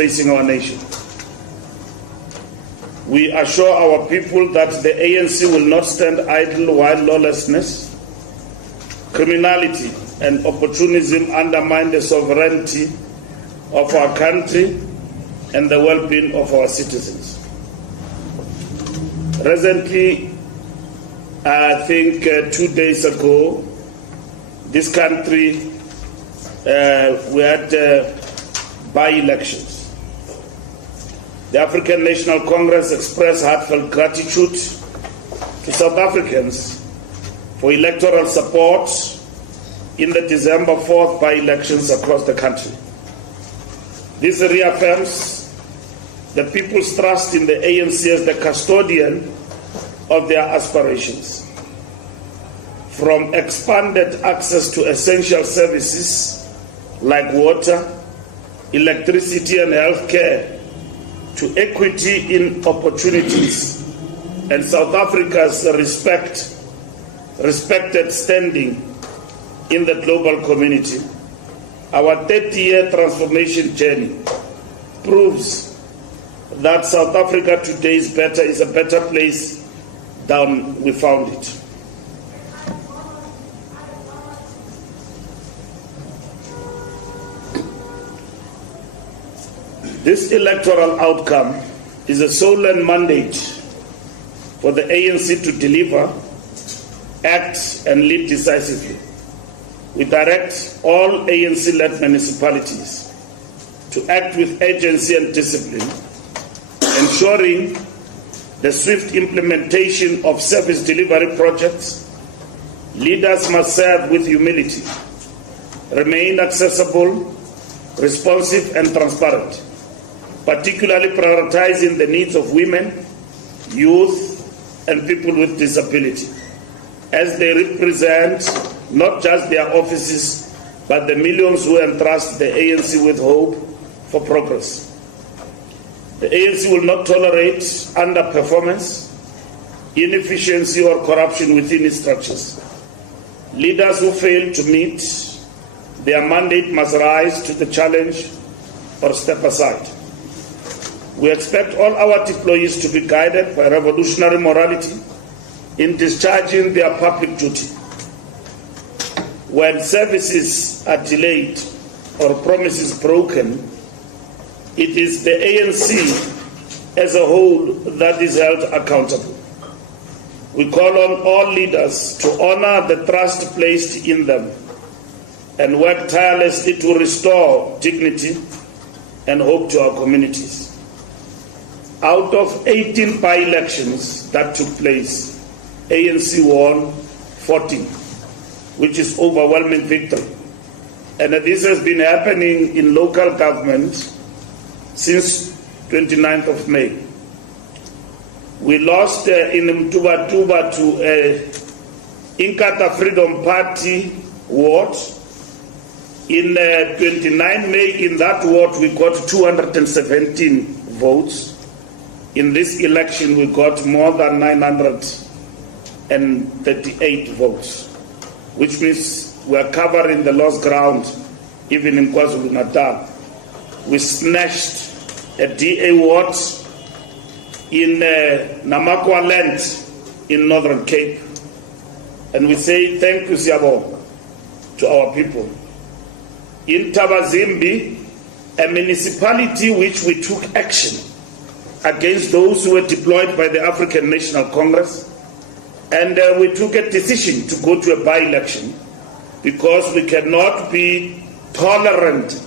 facing our nation. We assure our people that the ANC will not stand idle while lawlessness, criminality, and opportunism undermine the sovereignty of our country and the well-being of our citizens. Recently, I think 2 days ago, this country, we had by-elections. The African National Congress expressed heartfelt gratitude to South Africans for electoral support in the December 4th by-elections across the country. This reaffirms the people's trust in the ANC as the custodian of their aspirations. From expanded access to essential services like water, electricity, and healthcare, to equity in opportunities and South Africa's respected standing in the global community, our 30-year transformation journey proves that South Africa today is a better place than we found it. This electoral outcome is a solemn mandate for the ANC to deliver, act, and lead decisively. We direct all ANC-led municipalities to act with urgency and discipline, ensuring the swift implementation of service delivery projects. Leaders must serve with humility, remain accessible, responsive, and transparent, particularly prioritizing the needs of women, youth, and people with disability, as they represent not just their offices, but the millions who entrust the ANC with hope for progress. The ANC will not tolerate underperformance, inefficiency, or corruption within its structures. Leaders who fail to meet their mandate must rise to the challenge or step aside. We expect all our employees to be guided by revolutionary morality in discharging their public duty. When services are delayed or promises broken, it is the ANC as a whole that is held accountable. We call on all leaders to honor the trust placed in them and work tirelessly to restore dignity and hope to our communities. Out of 18 by-elections that took place, ANC won 14, which is overwhelming victory. And this has been happening in local government since 29th of May. We lost in Mtuba to Inkatha Freedom Party ward. In 29 May, in that ward, we got 217 votes. In this election, we got more than 938 votes, which means we are covering the lost ground, even in KwaZulu-Natal. We snatched a DA ward in Namakwa land in Northern Cape. And we say thank you, Siabo, to our people. In Tabazimbi, a municipality which we took action against those who were deployed by the African National Congress, and we took a decision to go to a by-election because we cannot be tolerant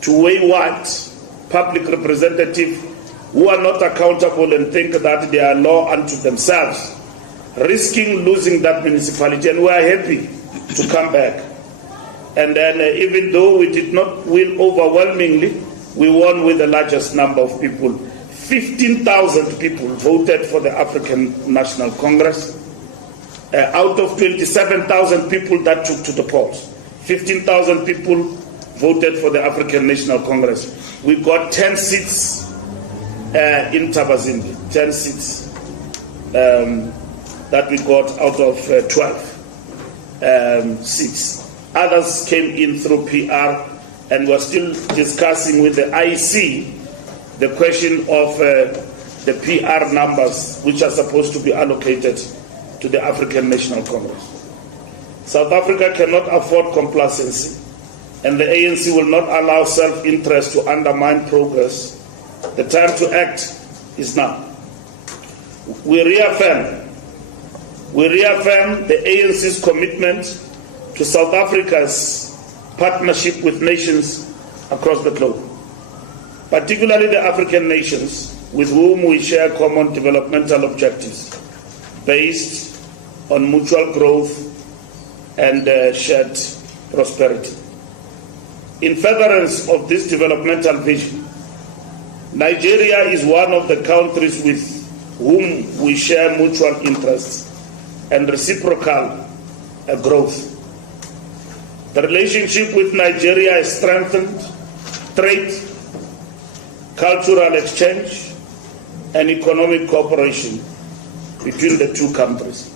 to wayward public representatives who are not accountable and think that they are law unto themselves, risking losing that municipality. And we are happy to come back. And then even though we did not win overwhelmingly, we won with the largest number of people. 15,000 people voted for the African National Congress out of 27,000 people that took to the polls. 15,000 people voted for the African National Congress. We got 10 seats in Tabazimbi, 10 seats that we got out of 12 seats. Others came in through PR, and we're still discussing with the IC the question of the PR numbers which are supposed to be allocated to the African National Congress. South Africa cannot afford complacency, and the ANC will not allow self-interest to undermine progress. The time to act is now. We reaffirm the ANC's commitment to South Africa's partnership with nations across the globe, particularly the African nations with whom we share common developmental objectives based on mutual growth and shared prosperity. In furtherance of this developmental vision, Nigeria is one of the countries with whom we share mutual interests and reciprocal growth. The relationship with Nigeria has strengthened trade, cultural exchange, and economic cooperation between the two countries.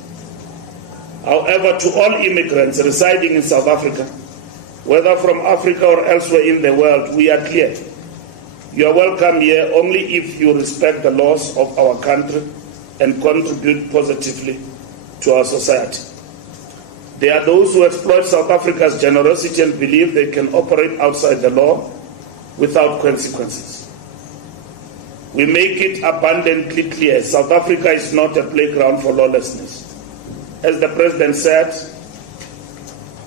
However, to all immigrants residing in South Africa, whether from Africa or elsewhere in the world, we are clear. You are welcome here only if you respect the laws of our country and contribute positively to our society. There are those who exploit South Africa's generosity and believe they can operate outside the law without consequences. We make it abundantly clear South Africa is not a playground for lawlessness. As the President said,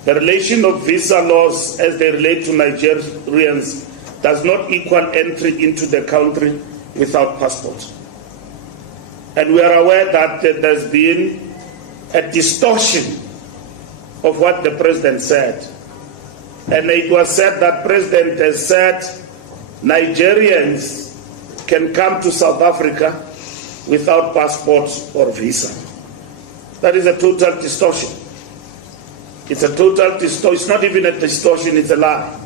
the relation of visa laws as they relate to Nigerians does not equal entry into the country without passport. And we are aware that there's been a distortion of what the President said. And it was said that President has said Nigerians can come to South Africa without passports or visa. That is a total distortion. It's a total distortion. It's not even a distortion, it's a lie.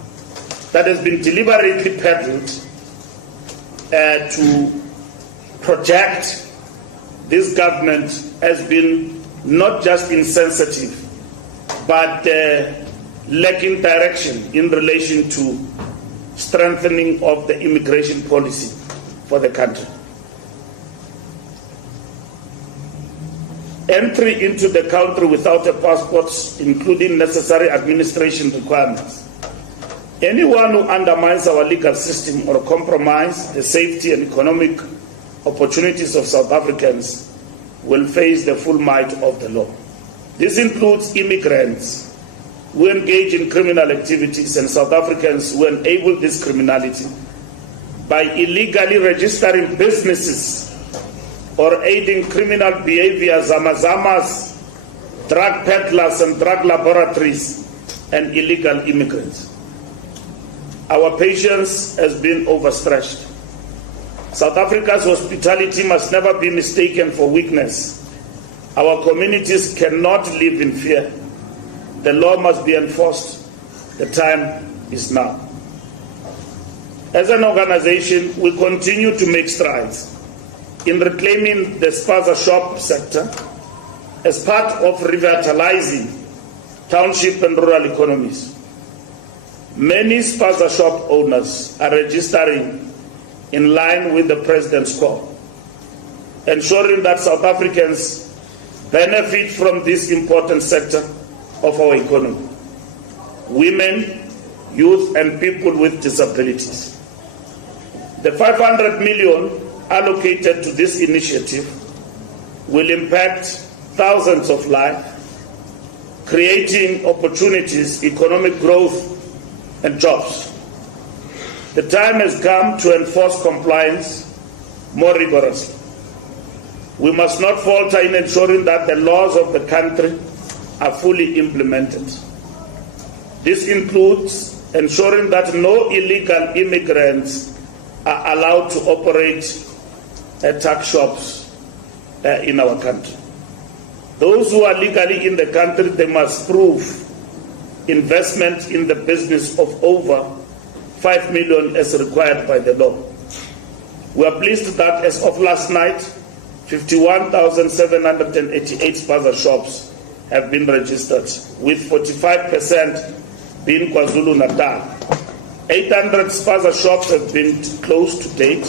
That has been deliberately peddled to project this government as being not just insensitive, but lacking direction in relation to strengthening of the immigration policy for the country. Entry into the country without a passport, including necessary administration requirements. Anyone who undermines our legal system or compromises the safety and economic opportunities of South Africans will face the full might of the law. This includes immigrants who engage in criminal activities and South Africans who enable this criminality by illegally registering businesses or aiding criminal behavior, zamazamas, drug peddlers and drug laboratories, and illegal immigrants. Our patience has been overstretched. South Africa's hospitality must never be mistaken for weakness. Our communities cannot live in fear. The law must be enforced. The time is now. As an organization, we continue to make strides in reclaiming the spaza shop sector as part of revitalizing township and rural economies. Many spaza shop owners are registering in line with the President's call, ensuring that South Africans benefit from this important sector of our economy. Women, youth, and people with disabilities. The 500 million allocated to this initiative will impact thousands of lives, creating opportunities, economic growth, and jobs. The time has come to enforce compliance more rigorously. We must not falter in ensuring that the laws of the country are fully implemented. This includes ensuring that no illegal immigrants are allowed to operate tax shops in our country. Those who are legally in the country, they must prove investment in the business of over 5 million as required by the law. We are pleased that as of last night, 51,788 spaza shops have been registered, with 45% being KwaZulu-Natal 800 spaza shops have been closed to date,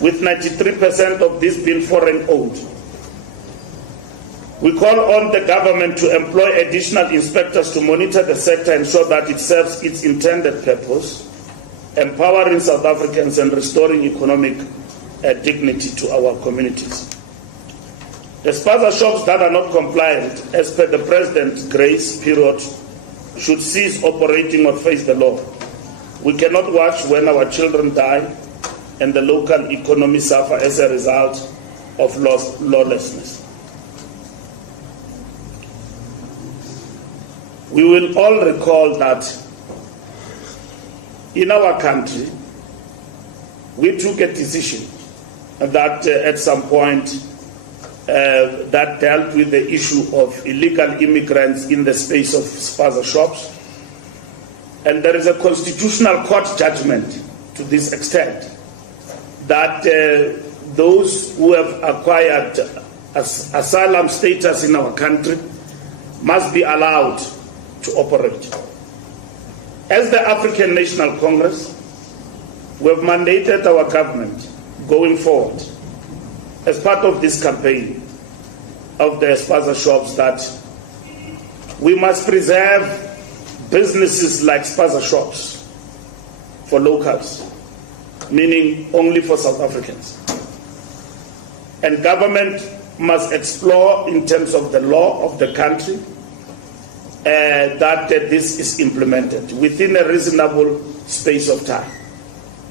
with 93% of these being foreign-owned. We call on the government to employ additional inspectors to monitor the sector and ensure that it serves its intended purpose, empowering South Africans and restoring economic dignity to our communities. The spaza shops that are not compliant, as per the President's grace period, should cease operating or face the law. We cannot watch when our children die and the local economy suffer as a result of lawlessness. We will all recall that in our country, we took a decision that at some point that dealt with the issue of illegal immigrants in the space of spaza shops. And there is a constitutional court judgment to this extent that those who have acquired asylum status in our country must be allowed to operate. As the African National Congress, we have mandated our government going forward as part of this campaign of the spaza shops that we must preserve businesses like spaza shops for locals, meaning only for South Africans. And government must explore in terms of the law of the country that this is implemented within a reasonable space of time.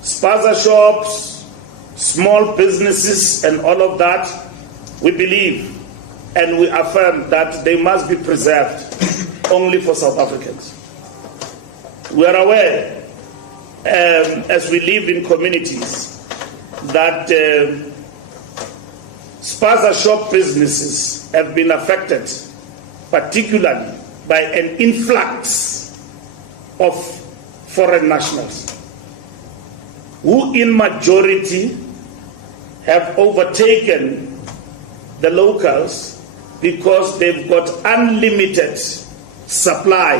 Spaza shops, small businesses and all of that, we believe and we affirm that they must be preserved only for South Africans. We are aware, as we live in communities, that spaza shop businesses have been affected, particularly by an influx of foreign nationals, who in majority have overtaken the locals because they've got unlimited supply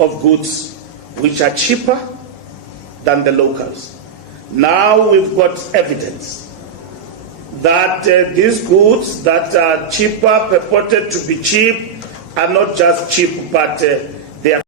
of goods which are cheaper than the locals. Now we've got evidence that these goods that are cheaper, purported to be cheap, are not just cheap, but they are